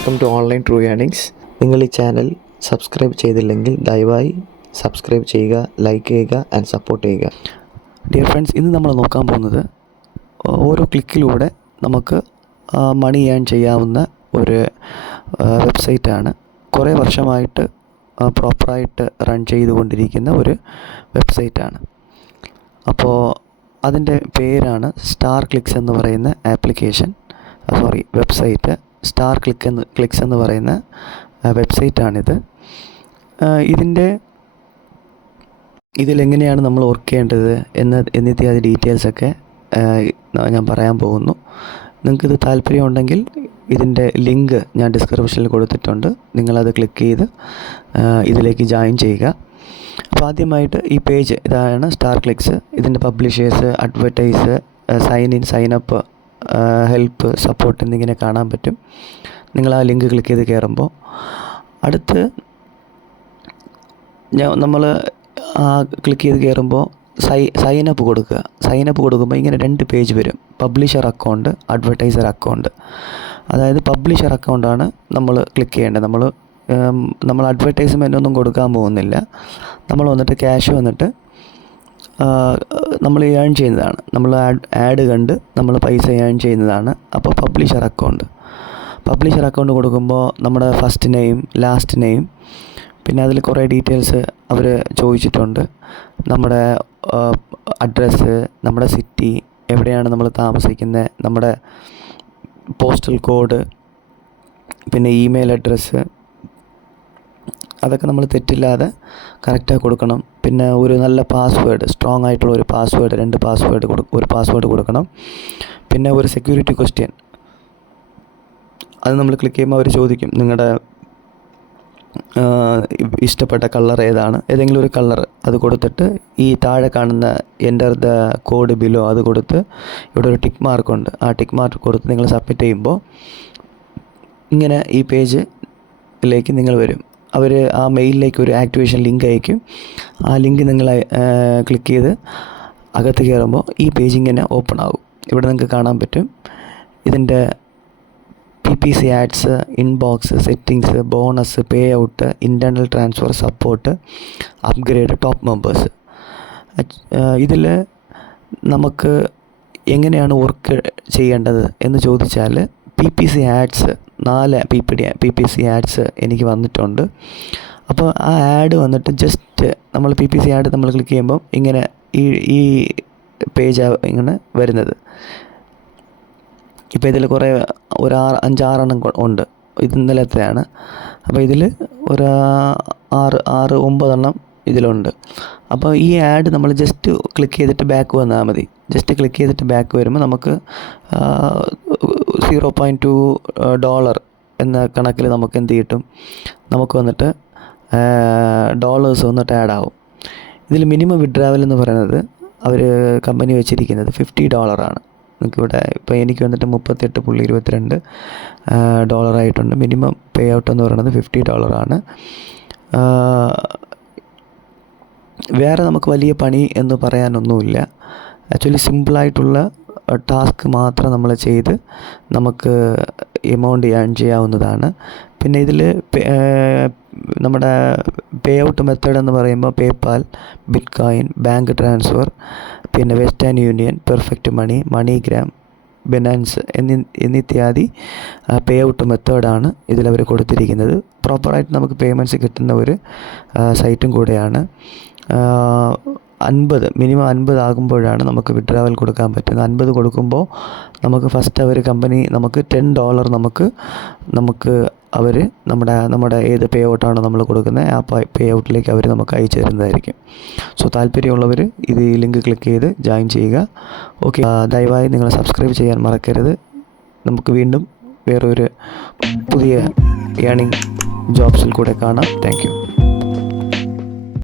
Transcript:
Welcome to online true earnings നിങ്ങൾ ഈ channel subscribe ചെയ്തില്ലെങ്കിൽ ദയവായി സബ്സ്ക്രൈബ് ചെയ്യുക ലൈക്ക് ചെയ്യുക ആൻഡ് സപ്പോർട്ട് ചെയ്യുക. ഡിയർ ഫ്രണ്ട്സ് ഇന്ന് നമ്മൾ നോക്കാൻ പോകുന്നത് ഓരോ ക്ലിക്കിലൂടെ നമുക്ക് മണി ഏൺ ചെയ്യാവുന്ന ഒരു വെബ്സൈറ്റാണ് കുറേ വർഷമായിട്ട് പ്രോപ്പറായിട്ട് റൺ ചെയ്തുകൊണ്ടിരിക്കുന്ന ഒരു വെബ്സൈറ്റാണ് അപ്പോൾ അതിന്റെ പേരാണ് സ്റ്റാർ ക്ലിക്സ് എന്ന് പറയുന്ന application sorry website star click എന്ന് ക്ലിക്സ് എന്ന് പറയുന്ന വെബ്സൈറ്റാണിത്. ഇതിന്റെ ഇതിലെങ്ങനെയാണ് നമ്മൾ വർക്ക് ചെയ്യേണ്ടത് എന്ന് എന്നിത്യാദി ഡീറ്റെയിൽസൊക്കെ ഞാൻ പറയാൻ പോകുന്നു. നിങ്ങൾക്കിത് താല്പര്യമുണ്ടെങ്കിൽ ഇതിന്റെ ലിങ്ക് ഞാൻ ഡിസ്ക്രിപ്ഷനിൽ കൊടുത്തിട്ടുണ്ട്. നിങ്ങളത് ക്ലിക്ക് ചെയ്ത് ഇതിലേക്ക് ജോയിൻ ചെയ്യുക. അപ്പോൾ ആദ്യമായിട്ട് ഈ പേജ് ഇതാണ് സ്റ്റാർ ക്ലിക്സ്. ഇതിന്റെ publishers advertise sign in sign up help support എന്നിങ്ങനെ കാണാൻ പറ്റും. നിങ്ങൾ ആ ലിങ്ക് ക്ലിക്ക് ചെയ്ത് കയറുമ്പോൾ അടുത്ത് ഞാൻ നമ്മൾ ആ ക്ലിക്ക് ചെയ്ത് കയറുമ്പോൾ സൈ സൈൻ അപ്പ് കൊടുക്കുക. സൈൻ അപ്പ് കൊടുക്കുമ്പോൾ ഇങ്ങനെ രണ്ട് പേജ് വരും. പബ്ലിഷർ അക്കൗണ്ട് അഡ്വർടൈസർ അക്കൗണ്ട് അതായത് പബ്ലിഷർ അക്കൗണ്ടാണ് നമ്മൾ ക്ലിക്ക് ചെയ്യേണ്ടത്. നമ്മൾ നമ്മൾ അഡ്വർടൈസ്മെന്റ് ഒന്നും കൊടുക്കാൻ പോകുന്നില്ല. നമ്മൾ വന്നിട്ട് ക്യാഷ് വന്നിട്ട് നമ്മൾ ഏൺ ചെയ്യുന്നതാണ്. നമ്മൾ ആഡ് ആഡ് കണ്ട് നമ്മൾ പൈസ ഏൺ ചെയ്യുന്നതാണ്. അപ്പോൾ പബ്ലിഷർ അക്കൗണ്ട് പബ്ലിഷർ അക്കൗണ്ട് കൊടുക്കുമ്പോൾ നമ്മുടെ ഫസ്റ്റ് നെയിം ലാസ്റ്റ് നെയിം പിന്നെ അതിൽ കുറേ ഡീറ്റെയിൽസ് അവർ ചോദിച്ചിട്ടുണ്ട്. നമ്മുടെ അഡ്രസ്സ് നമ്മുടെ സിറ്റി എവിടെയാണ് നമ്മൾ താമസിക്കുന്നത് നമ്മുടെ പോസ്റ്റൽ കോഡ് പിന്നെ ഇമെയിൽ അഡ്രസ്സ് അതൊക്കെ നമ്മൾ തെറ്റില്ലാതെ കറക്റ്റായി കൊടുക്കണം. പിന്നെ ഒരു നല്ല പാസ്വേഡ് സ്ട്രോങ് ആയിട്ടുള്ള ഒരു പാസ്വേഡ് രണ്ട് പാസ്വേഡ് കൊടു ഒരു പാസ്വേഡ് കൊടുക്കണം. പിന്നെ ഒരു സെക്യൂരിറ്റി ക്വസ്റ്റ്യൻ അത് നമ്മൾ ക്ലിക്ക് ചെയ്യുമ്പോൾ അവർ ചോദിക്കും നിങ്ങളുടെ ഇഷ്ടപ്പെട്ട കളർ ഏതാണ്? ഏതെങ്കിലും ഒരു കളർ അത് കൊടുത്തിട്ട് ഈ താഴെ കാണുന്ന എന്റർ ദ കോഡ് ബിലോ അത് കൊടുത്ത് ഇവിടെ ഒരു ടിക്ക് മാർക്കുണ്ട് ആ ടിക്ക് മാർക്ക് കൊടുത്ത് നിങ്ങൾ സബ്മിറ്റ് ചെയ്യുമ്പോൾ ഇങ്ങനെ ഈ പേജിലേക്ക് നിങ്ങൾ വരും. അവർ ആ മെയിലിലേക്ക് ഒരു ആക്ടിവേഷൻ ലിങ്ക് അയക്കും. ആ ലിങ്ക് നിങ്ങൾ ക്ലിക്ക് ചെയ്ത് അകത്ത് കയറുമ്പോൾ ഈ പേജ് ഇങ്ങനെ ഓപ്പൺ ആകും ഇവിടെ നിങ്ങൾക്ക് കാണാൻ പറ്റും. ഇതിന്റെ P P C ads inbox settings bonus pay out internal transfer support upgrade top members ഇതിൽ നമുക്ക് എങ്ങനെയാണ് വർക്ക് ചെയ്യേണ്ടത് എന്ന് ചോദിച്ചാൽ പി പി സി ആഡ്സ് നാല് P P D P P C ads എനിക്ക് വന്നിട്ടുണ്ട്. അപ്പോൾ ആ ആഡ് വന്നിട്ട് ജസ്റ്റ് നമ്മൾ പി പി സി ആഡ് നമ്മൾ ക്ലിക്ക് ചെയ്യുമ്പോൾ ഇങ്ങനെ ഈ ഈ പേജാണ് ഇങ്ങനെ വരുന്നത്. ഇപ്പോൾ ഇതിൽ കുറേ ഒരു ആറ് അഞ്ചാറെണ്ണം ഉണ്ട്. ഇത് ഇന്നലത്തെയാണ്. അപ്പോൾ ഇതിൽ ഒരു ആറ് ആറ് ഒമ്പതെണ്ണം ഇതിലുണ്ട്. അപ്പോൾ ഈ ആഡ് നമ്മൾ ജസ്റ്റ് ക്ലിക്ക് ചെയ്തിട്ട് ബാക്ക് വന്നാൽ മതി. ജസ്റ്റ് ക്ലിക്ക് ചെയ്തിട്ട് ബാക്ക് വരുമ്പോൾ നമുക്ക് സീറോ പോയിന്റ് ടു ഡോളർ എന്ന കണക്കിൽ നമുക്ക് എന്ത് കിട്ടും? നമുക്ക് വന്നിട്ട് ഡോളേഴ്സ് വന്നിട്ട് ആഡ് ആവും. ഇതിൽ മിനിമം വിഡ്രാവൽ എന്ന് പറയുന്നത് അവർ കമ്പനി വെച്ചിരിക്കുന്നത് ഫിഫ്റ്റി ഡോളറാണ് നമുക്കിവിടെ ഇപ്പോൾ എനിക്ക് വന്നിട്ട് മുപ്പത്തെട്ട് പുള്ളി ഇരുപത്തിരണ്ട് ഡോളറായിട്ടുണ്ട് മിനിമം പേ ഔട്ട് എന്ന് പറയുന്നത് ഫിഫ്റ്റി ഡോളറാണ് വേറെ നമുക്ക് വലിയ പണി എന്ന് പറയാനൊന്നുമില്ല. ആക്ച്വലി സിമ്പിളായിട്ടുള്ള ടാസ്ക് മാത്രം നമ്മൾ ചെയ്ത് നമുക്ക് എമൗണ്ട് ഏൺ ചെയ്യാവുന്നതാണ്. പിന്നെ ഇതിൽ നമ്മുടെ പേ ഔട്ട് മെത്തേഡ് എന്ന് പറയുമ്പോൾ PayPal bit coin bank transfer പിന്നെ Western Union perfect money MoneyGram Binance എന്നി എന്നിത്യാദി പേ ഔട്ട് മെത്തേഡാണ് ഇതിലവർ കൊടുത്തിരിക്കുന്നത്. പ്രോപ്പറായിട്ട് നമുക്ക് പേയ്മെന്റ്സ് കിട്ടുന്ന ഒരു സൈറ്റും കൂടെയാണ്. അൻപത് മിനിമം അൻപത് ആകുമ്പോഴാണ് നമുക്ക് വിഡ്രാവൽ കൊടുക്കാൻ പറ്റുന്നത്. അൻപത് കൊടുക്കുമ്പോൾ നമുക്ക് ഫസ്റ്റ് അവർ കമ്പനി നമുക്ക് ടെൻ ഡോളർ നമുക്ക് നമുക്ക് അവർ നമ്മുടെ നമ്മുടെ ഏത് പേ ഔട്ടാണോ നമ്മൾ കൊടുക്കുന്നത് ആ പേ ഔട്ടിലേക്ക് അവർ നമുക്ക് അയച്ചു തരുന്നതായിരിക്കും. സോ താല്പര്യമുള്ളവർ ഇത് ഈ ലിങ്ക് ക്ലിക്ക് ചെയ്ത് ജോയിൻ ചെയ്യുക. ഓക്കെ ദയവായി നിങ്ങൾ സബ്സ്ക്രൈബ് ചെയ്യാൻ മറക്കരുത്. നമുക്ക് വീണ്ടും വേറൊരു പുതിയ ഏണിംഗ് ജോബ്സിൽ കൂടെ കാണാം. താങ്ക്